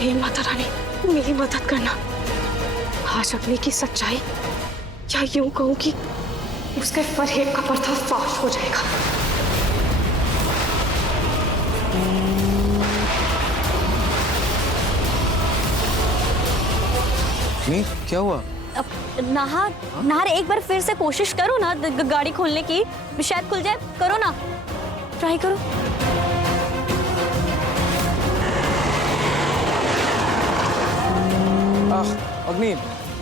हे माता रानी, मेरी मदद करना। आज अग्नि की सच्चाई, या यूं कहूं कि उसके फरेब का पर्दाफाश हो जाएगा। नहीं, क्या हुआ? नाहर एक बार फिर से कोशिश करो ना गाड़ी खोलने की, शायद खुल जाए। करो ना, ट्राई करो।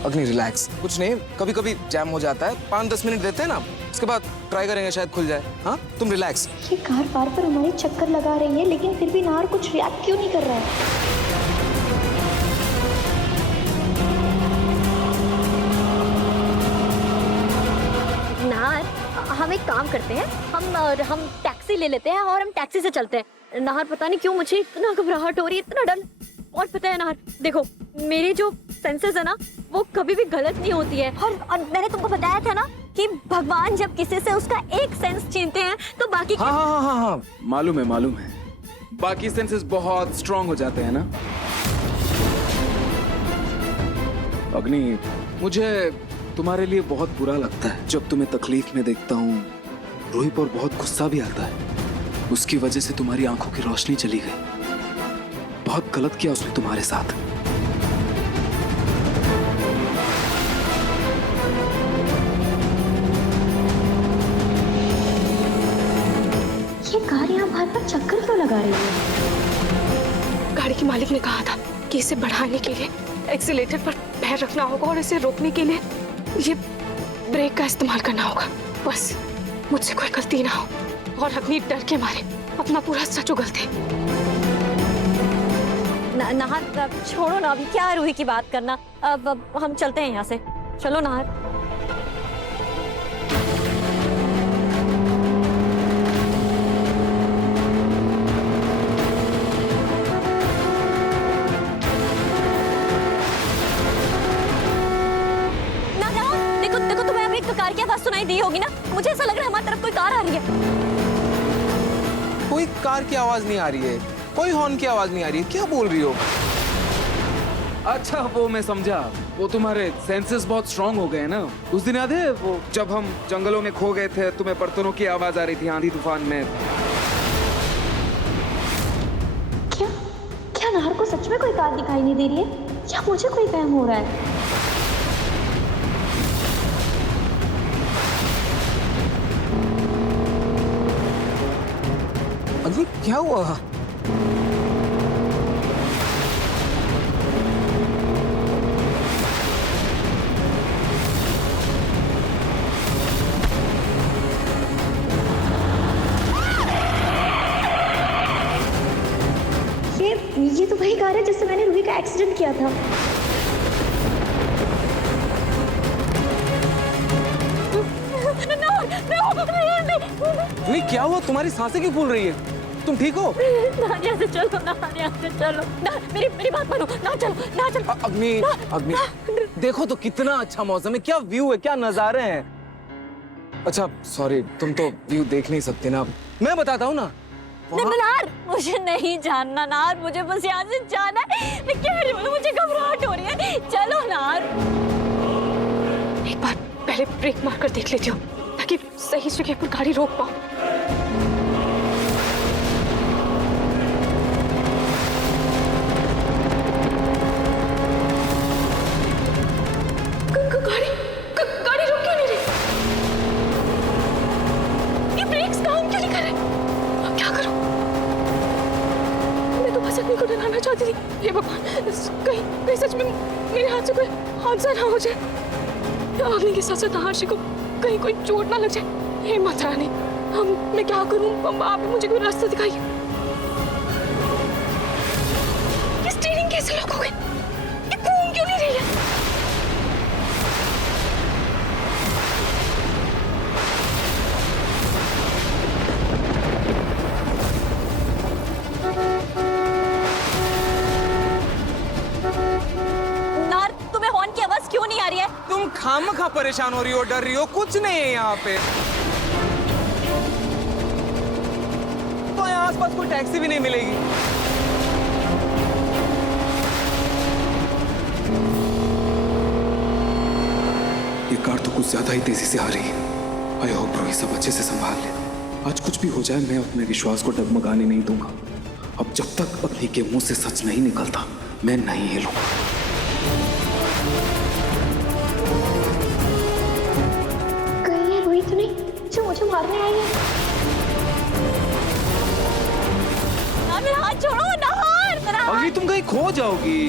अग्नि रिलैक्स, कुछ नहीं, कभी कभी जैम हो जाता है, 5-10 मिनट देते हैं ना, उसके बाद ट्राई करेंगे, शायद खुल जाए। हाँ, तुम रिलैक्स। ये कार बार बार हमारी चक्कर लगा रही है, लेकिन फिर भी नाहर कुछ रिएक्ट क्यों नहीं कर रहा है? हम एक काम करते हैं, हम टैक्सी ले लेते हैं और हम टैक्सी से चलते हैं। नाहर, पता नहीं क्यों मुझे इतना घबराहट हो रही है, इतना डर। और पता है नाहर, देखो मेरी जो सेंसेस है ना, वो कभी भी गलत नहीं होती है। और मैंने तुमको बताया था ना कि भगवान जब किसी से उसका एक सेंस छीनते हैं तो बाकी हाँ, मालूम है, बाकी सेंसेस बहुत स्ट्रांग हो जाते हैं ना। अग्नि, मुझे तुम्हारे लिए बहुत बुरा लगता है जब तुम्हें तकलीफ में देखता हूँ। रूही पर बहुत गुस्सा भी आता है, उसकी वजह से तुम्हारी आंखों की रोशनी चली गई। बहुत गलत किया उसने तुम्हारे साथ। ये कार यहाँ बाहर पर चक्कर क्यों लगा रही है? गाड़ी के मालिक ने कहा था कि इसे बढ़ाने के लिए एक्सीलेटर पर पैर रखना होगा और इसे रोकने के लिए ये ब्रेक का इस्तेमाल करना होगा। बस मुझसे कोई गलती ना हो और अपनी डर के मारे अपना पूरा सच उगलते। नाहर छोड़ो ना, अभी क्या रूही की बात करना। अब हम चलते हैं यहाँ से। चलो नाहर। देखो तुम्हें अभी कार की आवाज सुनाई दी होगी ना, मुझे ऐसा लग रहा है हमारी तरफ कोई कार आ रही है। कोई कार की आवाज नहीं आ रही है, कोई हॉर्न की आवाज नहीं आ रही है, क्या बोल रही हो? अच्छा, वो मैं समझा, वो तुम्हारे सेंसेस बहुत स्ट्रांग हो गए ना। उस दिन याद है वो जब हम जंगलों में खो गए थे, तुम्हें बर्तनों की आवाज आ रही थी आंधी तूफान में। क्या नाहर को सच में कोई कार दिखाई नहीं दे रही है, या मुझे कोई वहम हो रहा है? अग्नि, क्या हुआ? ये तो वही कार है जिससे मैंने रूही का एक्सीडेंट किया था। नहीं, क्या हुआ? तुम्हारी सांसें क्यों फूल रही है? तुम ठीक हो? यहाँ से चलो ना, यहाँ से चलो ना, मेरी बात मानो ना, चलो। अग्नि, देखो तो कितना अच्छा मौसम है, क्या व्यू है, क्या नजारे हैं। अच्छा सॉरी, तुम तो व्यू देख नहीं सकते ना, मैं बताता हूँ ना। नार, मुझे नहीं जानना नार, मुझे बस यहाँ से जाना है। मैं कह रही हूँ, मुझे घबराहट हो रही है। चलो नार। एक बार पहले ब्रेक मार कर देख लेती हूँ ताकि सही जगह पर गाड़ी रोक पाऊँ। गाड़ी रोक क्यों नहीं रही? ये ब्रेक्स काम क्यों नहीं कर रहे? अब क्या करूं? मैं तो बस अपनी को डराना चाहती थी। हे भगवान, कहीं सच में मेरे हाथ से कोई हादसा ना हो जाए। अग्नि के साथ साथ आहार्शी को कहीं कोई चोट ना लग जाए। हे माता रानी, मैं क्या करूं? आप मुझे कोई रास्ता दिखाइए। ये स्टीयरिंग कैसे लॉक हो गई? ये घूम क्यों नहीं रही है? नार, तुम्हें हॉर्न की आवाज क्यों नहीं आ रही है? तुम खामखा परेशान हो रही हो, डर रही हो, कुछ नहीं है यहाँ पे। तो यहाँ आसपास कोई टैक्सी भी नहीं मिलेगी। कार तो कुछ ज्यादा ही तेजी से आ रही है। आई होप रोहित सब अच्छे से संभाल ले। आज कुछ भी हो जाए मैं अपने विश्वास को डगमगाने नहीं दूंगा। अब जब तक अग्नि के मुंह से सच नहीं निकलता मैं नहीं हिलूंगा। कहीं ये रोहित नहीं जो मुझे मारने आई है? नाहर, मेरा हाथ छोड़ो नाहर, मेरा हाथ। अग्नि तुम कहीं खो जाओगी।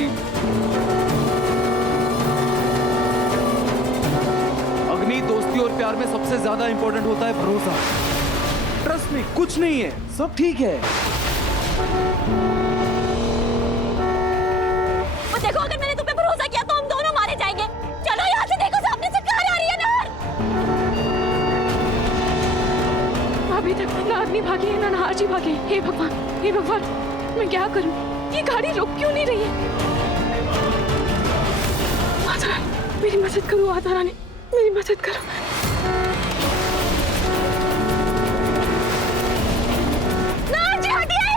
अग्नि, दोस्ती और प्यार में सबसे ज्यादा इंपॉर्टेंट होता है भरोसा। ट्रस्ट में कुछ नहीं है, सब ठीक है। वो देखो, अगर मैंने तुम पे भरोसा किया तो हम दोनों मारे जाएंगे। चलो यहाँ से, देखो सामने से कार आ रही है नाहर। अभी तक ना आदमी भागी है ना नाहर जी भागे। हे भगवान, हे भगवान, मैं क्या करूं? ये गाड़ी रुक क्यों नहीं रही है? माता रानी, मेरी मदद करो। माता रानी, मेरी मदद करो। नाहर जी हटिए,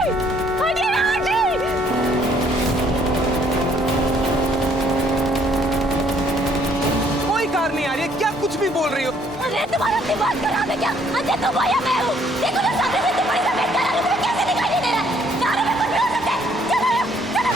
हटिए नाहर जी। कोई कार नहीं आ रही है, क्या कुछ भी बोल रही हो? अरे तुम्हारा दिमाग खराब है क्या? अंधे तुम हो या मैं हूँ? देखो ना सामने से तुम्हारी सफेद कार आ रही है, तुम्हें कैसे दिखाई नहीं दे रहा है? नारों में कुछ भी हो सकता है। चलो यार, चलो।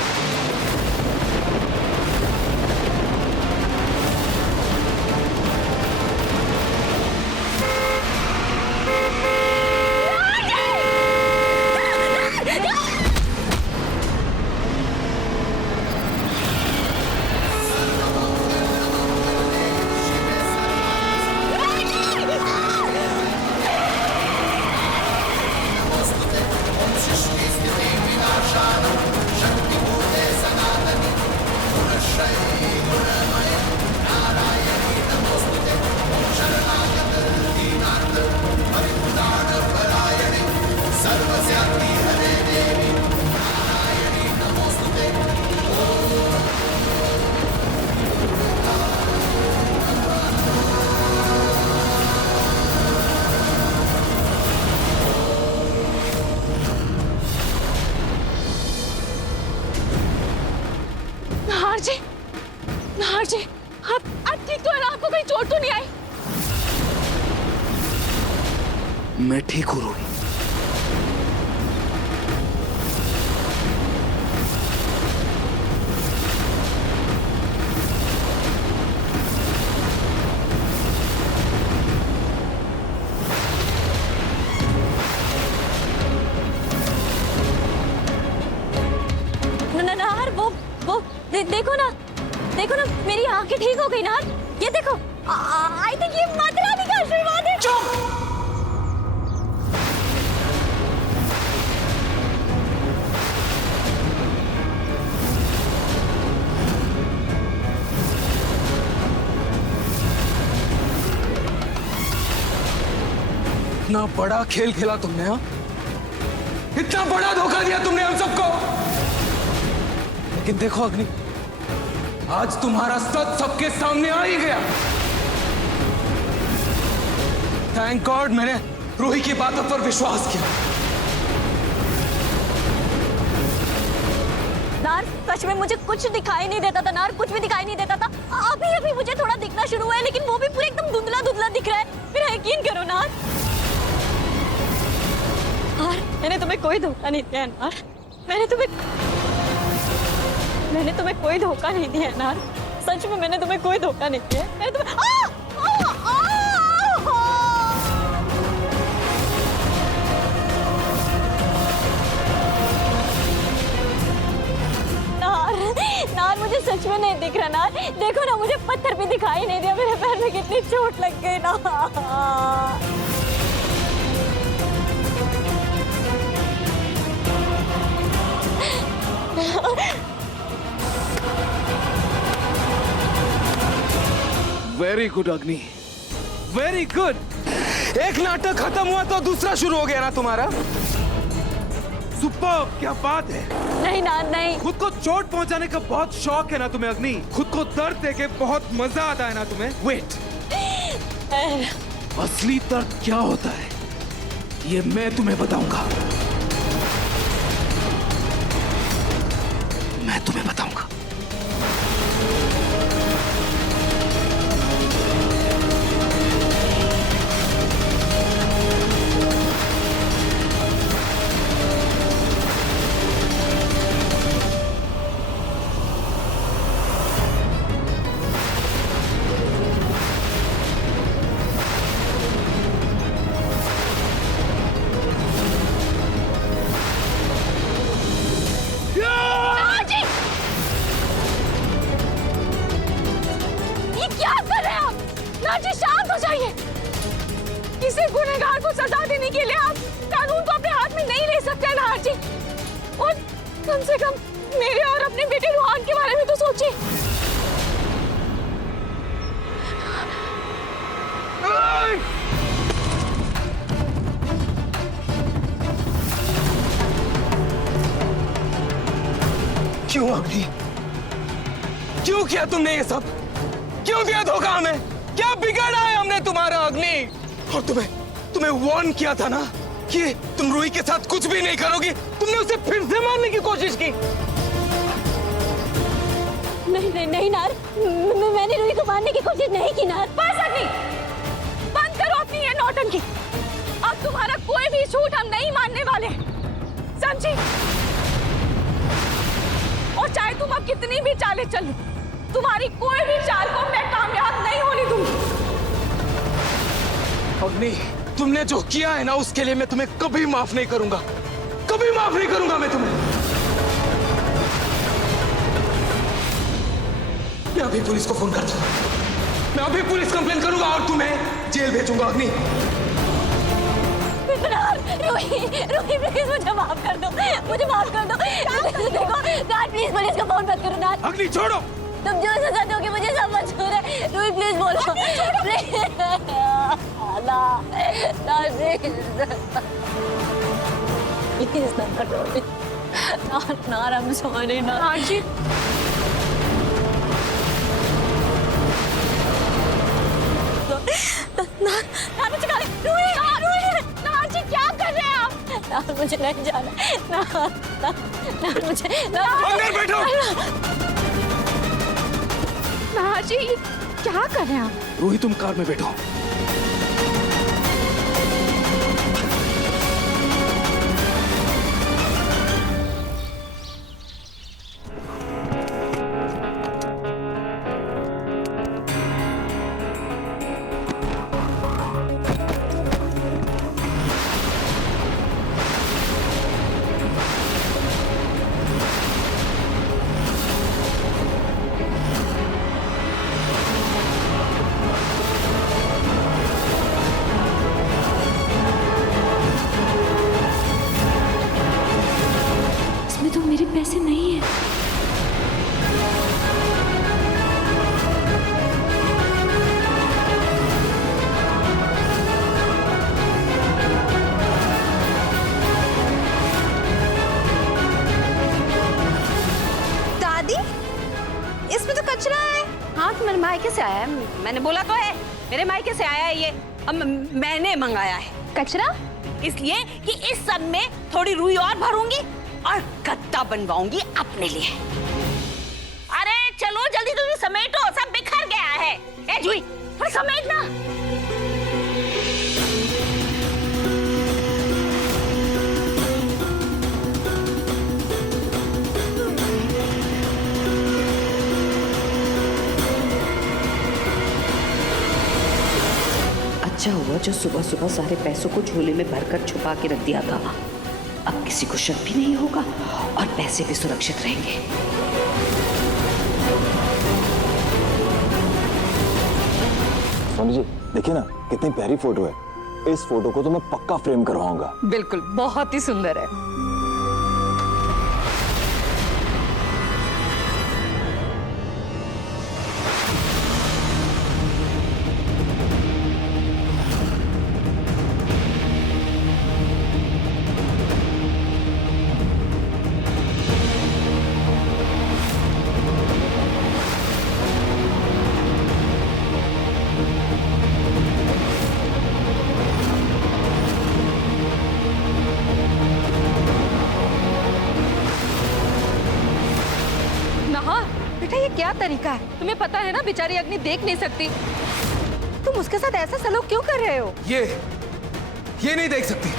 नाहर जी, नाहर जी, आप ठीक तो है ना? आपको कहीं चोट तो नहीं आई? मैं ठीक हूँ रोही। नाहर, वो देखो ना, देखो ना, मेरी आंखें ठीक हो गई नाहर। ये देखो, आई थिंक ये माता रानी का आशीर्वाद है। इतना बड़ा खेल खेला तुमने, हाँ? इतना बड़ा धोखा दिया तुमने हम सबको। लेकिन देखो अग्नि, आज तुम्हारा सच सबके सामने आ ही गया। थैंक गॉड मैंने रूही की बातों पर विश्वास किया। नार, सच में मुझे कुछ दिखाई नहीं देता था नार, कुछ भी दिखाई नहीं देता था। अभी अभी मुझे थोड़ा दिखना शुरू हुआ है, लेकिन वो भी पूरा एकदम धुंधला धुंधला दिख रहा है। मेरा यकीन करो नार। नार, मैंने तुम्हें कोई धोखा नहीं दिया नार। मैंने तुम्हें कोई धोखा नहीं दिया नार। सच में मैंने तुम्हें कोई धोखा नहीं दिया। मैंने तुम्हें नार, मुझे सच में नहीं दिख रहा नार। देखो ना, मुझे पत्थर भी दिखाई नहीं दिया। मेरे पैर में कितनी चोट लग गई ना। वेरी गुड अग्नि, वेरी गुड। एक नाटक खत्म हुआ तो दूसरा शुरू हो गया ना तुम्हारा। सुपर, क्या बात है। नहीं नार, नहीं। खुद को चोट पहुंचाने का बहुत शौक है ना तुम्हें अग्नि। खुद को दर्द देके बहुत मजा आता है ना तुम्हें। वेट, असली दर्द क्या होता है ये मैं तुम्हें बताऊंगा। मैं तुम्हें बताऊंगा। कम से कम मेरे और अपने बेटे रूहान के बारे में तो सोचिए। क्यों अग्नि? क्यों किया तुमने ये सब? क्यों दिया धोखा हमें? क्या बिगाड़ा है हमने तुम्हारा अग्नि? और तुम्हें वार्न किया था ना कि तुम रूही के साथ कुछ भी नहीं करोगी। तुमने उसे फिर से मारने की कोशिश की। नहीं नार, मैंने रूही को मारने की कोशिश नहीं की नार। बस अग्नि, बंद करो अपनी ये नौटंकी। अब तुम्हारा कोई भी झूठ हम नहीं मानने वाले, समझी? और चाहे तुम अब कितनी भी चालें चलो, तुम्हारी कोई भी चाल को मैं कामयाब नहीं होने दूंगी। अग्नि, तुमने जो किया है ना उसके लिए मैं तुम्हें कभी माफ नहीं करूंगा। कभी माफ नहीं करूंगा मैं तुम्हें। मैं अभी पुलिस को फोन करता हूं। मैं अभी पुलिस कंप्लेन करूंगा और तुम्हें जेल भेजूंगा अग्नि। रूही प्लीज मुझे माफ कर दो, मुझे माफ कर दो। देखो नार, प्लीज पुलिस को फोन मत करो नार। अग्नि छोड़ो। तुम जो सजा दोगे मुझे सब मंजूर है। रूही प्लीज बोलो, प्लीज नार, I'm sorry नार। हाँ जी, नार मुझे खा ले। रूही, नार जी क्या कर रहे हैं आप? नार मुझे नहीं जाना। नार मुझे अंदर बैठो। नार जी क्या कर रहे हैं आप? रूही तुम कार में बैठो। इसमें तो मेरे पैसे नहीं है। दादी, इसमें तो कचरा है। हाँ, तो मेरे मायके से आया है। मैंने बोला तो है, मेरे मायके से आया है ये। अब मैंने मंगाया है कचरा। इसलिए कि इस सब में थोड़ी रुई और भरूंगी और गद्दा बनवाऊंगी अपने लिए। अरे चलो जल्दी जल्दी समेटो, सब बिखर गया है। ए जुई, थोड़ा समेटना। अच्छा हुआ जो सुबह सुबह सारे पैसों को झोले में भरकर छुपा के रख दिया था। अब किसी को शक भी नहीं होगा और पैसे भी सुरक्षित रहेंगे। सोनी जी देखिए ना, कितनी प्यारी फोटो है। इस फोटो को तो मैं पक्का फ्रेम करवाऊंगा। बिल्कुल, बहुत ही सुंदर है। बेटा ये क्या तरीका है? तुम्हें पता है ना बेचारी अग्नि देख नहीं सकती। तुम उसके साथ ऐसा सलूक क्यों कर रहे हो? ये नहीं देख सकती।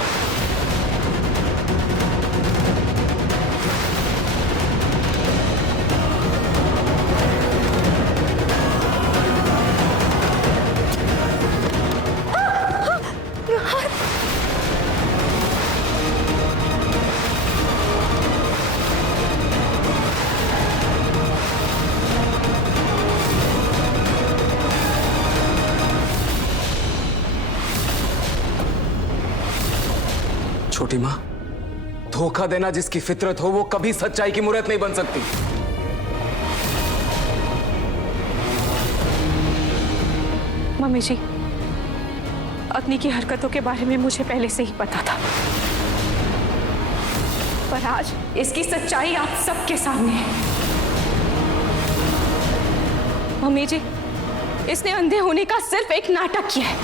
छोटी माँ, धोखा देना जिसकी फितरत हो वो कभी सच्चाई की मूर्त नहीं बन सकती। मम्मी जी, अग्नि की हरकतों के बारे में मुझे पहले से ही पता था, पर आज इसकी सच्चाई आप सबके सामने है। मम्मी जी, इसने अंधे होने का सिर्फ एक नाटक किया है।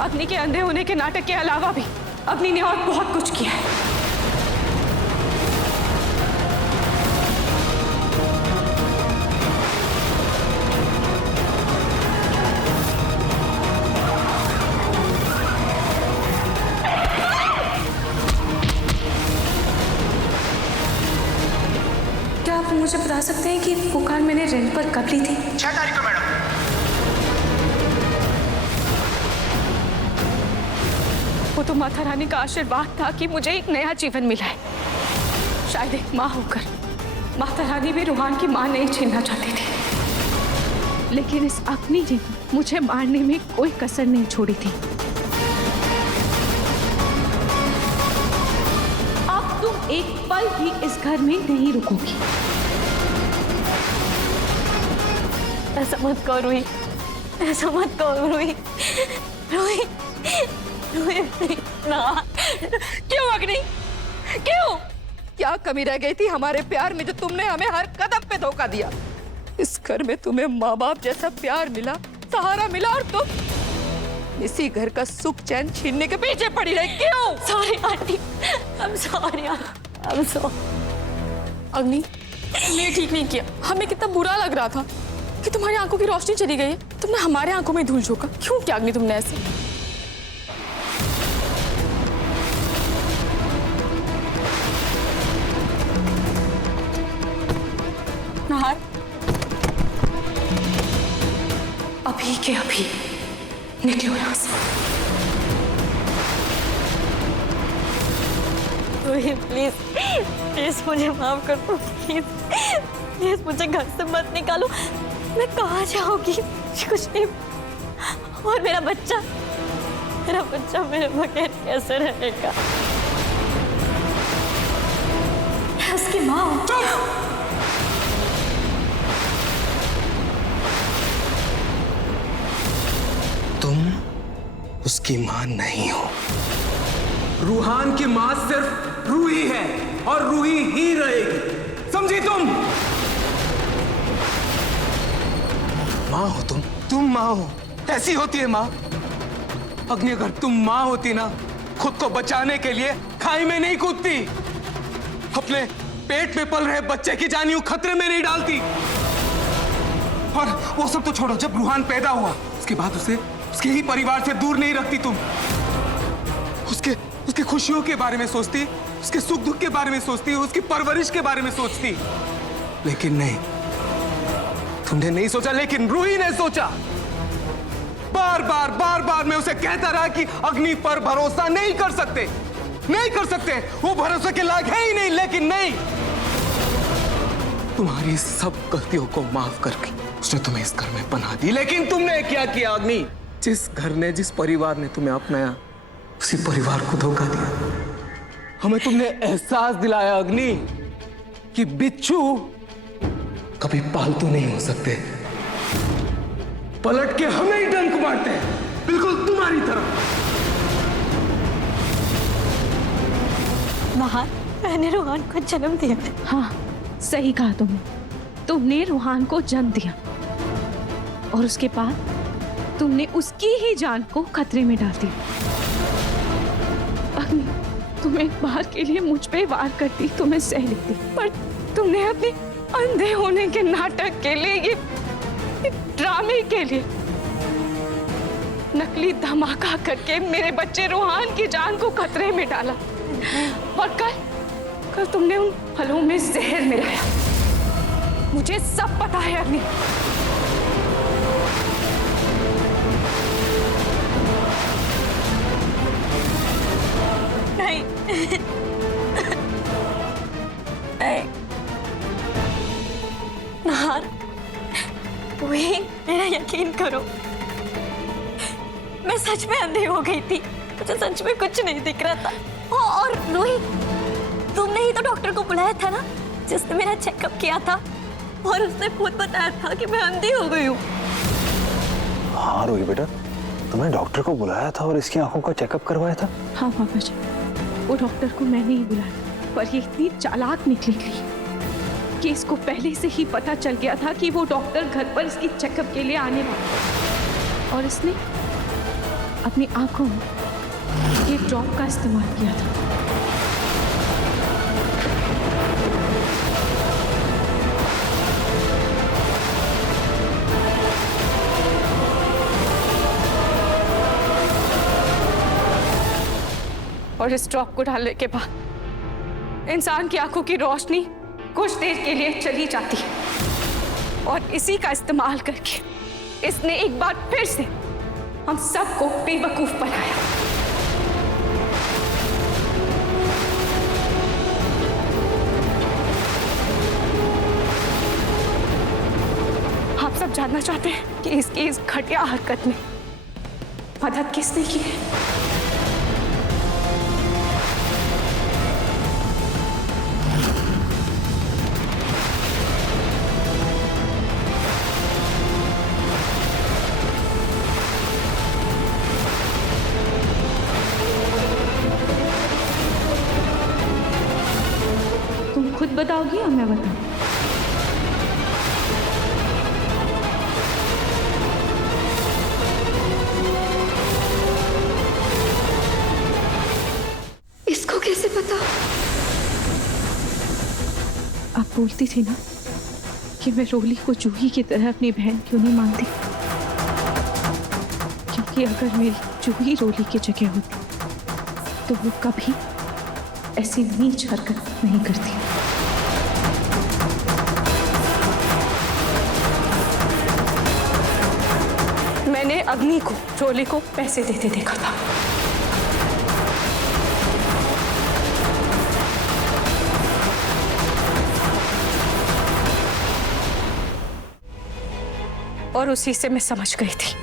अग्नि के अंधे होने के नाटक के अलावा भी अग्नि ने और बहुत कुछ किया है। क्या आप मुझे बता सकते हैं कि वो कार मैंने रेंट पर कब ली थी? 6 तारीख को मैडम। वो तो माता रानी का आशीर्वाद था कि मुझे एक नया जीवन मिला है। शायद एक माँ होकर माता रानी भी रूहान की माँ नहीं छीनना चाहती थी, लेकिन इस अग्नि ने मुझे मारने में कोई कसर नहीं छोड़ी थी। अब तुम एक पल भी इस घर में नहीं रुकोगी। ऐसा मत करो रूही, ऐसा मत करो रूही। रूही, रूही ना। क्यों अग्नि, क्यों? क्या कमी रह गई थी हमारे प्यार में जो तुमने हमें हर कदम पे धोखा दिया? इस घर में तुम्हें माँ बाप जैसा प्यार मिला, सहारा मिला, और तुम इसी घर का सुख चैन छीनने के पीछे पड़ी रही। क्यों? Sorry aunty, I'm sorry, I'm sorry। अग्नि, तुमने ठीक नहीं किया। हमें कितना बुरा लग रहा था कि तुम्हारी आंखों की रोशनी चली गई है, तुमने हमारे आंखों में धूल झोंका। क्यों किया अग्नि तुमने ऐसे? नाहर, अभी के अभी निकलो यहाँ से। रूही प्लीज, प्लीज मुझे माफ कर दो, प्लीज प्लीज मुझे घर से मत निकालो। मैं कहाँ जाऊंगी? कुछ नहीं। और मेरा बच्चा मेरे बगैर कैसे रहेगा? मैं उसकी माँ हूँ। तुम उसकी मां नहीं हो। रूहान की मां सिर्फ रूही है और रूही ही रहेगी, समझी तुम? मां हो तुम मां हो। ऐसी होती है मां। अग्नि, अगर तुम मां होती ना, खुद को बचाने के लिए खाई में नहीं कूदती, अपने पेट में पल रहे बच्चे की जान यूं खतरे में नहीं डालती। और वो सब तो छोड़ो, जब रूहान पैदा हुआ उसके बाद उसे उसके ही परिवार से दूर नहीं रखती तुम। उसके खुशियों के बारे में सोचती, उसके सुख दुख के बारे में सोचती, उसकी परवरिश के बारे में सोचती। लेकिन नहीं, तुमने नहीं सोचा, लेकिन रूही ने सोचा। बार बार मैं उसे कहता रहा कि अग्नि पर भरोसा नहीं कर सकते, वो भरोसे के लायक है ही नहीं। लेकिन नहीं, तुम्हारी सब गलतियों को माफ करके उसने तुम्हें इस घर में पनाह दी। लेकिन तुमने क्या किया अग्नि? जिस घर ने, जिस परिवार ने तुम्हें अपनाया, उसी परिवार को धोखा दिया। हमें तुमने एहसास दिलाया अग्नि कि बिच्छू कभी पालतू नहीं हो सकते। पलट के हमें ही डंक मारते हैं, बिल्कुल तुम्हारी तरह। नाहर, मैंने रूहान को जन्म दिया। हाँ, सही कहा तुमने रूहान को जन्म दिया और उसके बाद तुमने उसकी ही जान को खतरे में डाल दिया। अग्नि, तुम एक बार के लिए मुझ पे वार करती तो मैं सह लेती, पर तुमने अपने अंधे होने के नाटक के लिए, ये ड्रामे के लिए नकली धमाका करके मेरे बच्चे रूहान की जान को खतरे में डाला। और कल तुमने उन फलों में जहर मिलाया। मुझे सब पता है अग्नि। नहीं नहीं नाहर, वही मेरा यकीन करो, मैं सच में अंधी हो गई थी। मुझे सच में कुछ नहीं दिख रहा था। और रोहित, तुमने ही तो डॉक्टर को बुलाया था ना, जिसने मेरा चेकअप किया था, और उसने खुद बताया था कि मैं अंधी हो गई हूँ। हाँ रोही बेटा, तुमने डॉक्टर को बुलाया था और इसकी आंखों का चेकअप करवाया था। हाँ पापा जी, वो डॉक्टर को मैंने ही बुलाया, पर ये इतनी चालाक निकली कि इसको पहले से ही पता चल गया था कि वो डॉक्टर घर पर इसकी चेकअप के लिए आने वाला है, और इसने अपनी आंखों में ये ड्रॉप का इस्तेमाल किया था। और इस ड्रॉप को डालने के बाद इंसान की आंखों की रोशनी कुछ देर के लिए चली जाती है, और इसी का इस्तेमाल करके इसने एक बार फिर से हम सबको बेवकूफ बनाया। आप सब जानना चाहते हैं कि इसकी इस घटिया हरकत में मदद किसने की है? तुम खुद बताओगी या मैं बताऊं? इसको कैसे पता? आप बोलती थी ना कि मैं रोली को जूही की तरह अपनी बहन क्यों नहीं मानती, क्योंकि अगर मेरी जूही रोली की जगह होती तो वो कभी ऐसी नीच हरकत नहीं करती। मैंने अग्नि को रोली को पैसे देते देखा था। और उसी से मैं समझ गई थी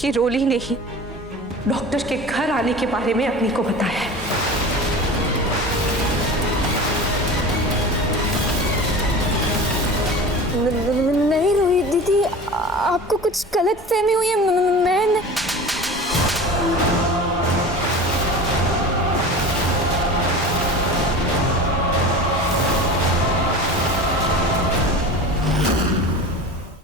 कि रोली ने ही डॉक्टर के घर आने के बारे में अग्नि को बताया है। नहीं रोहित दीदी, आपको कुछ गलत फहमी हुई है। मैं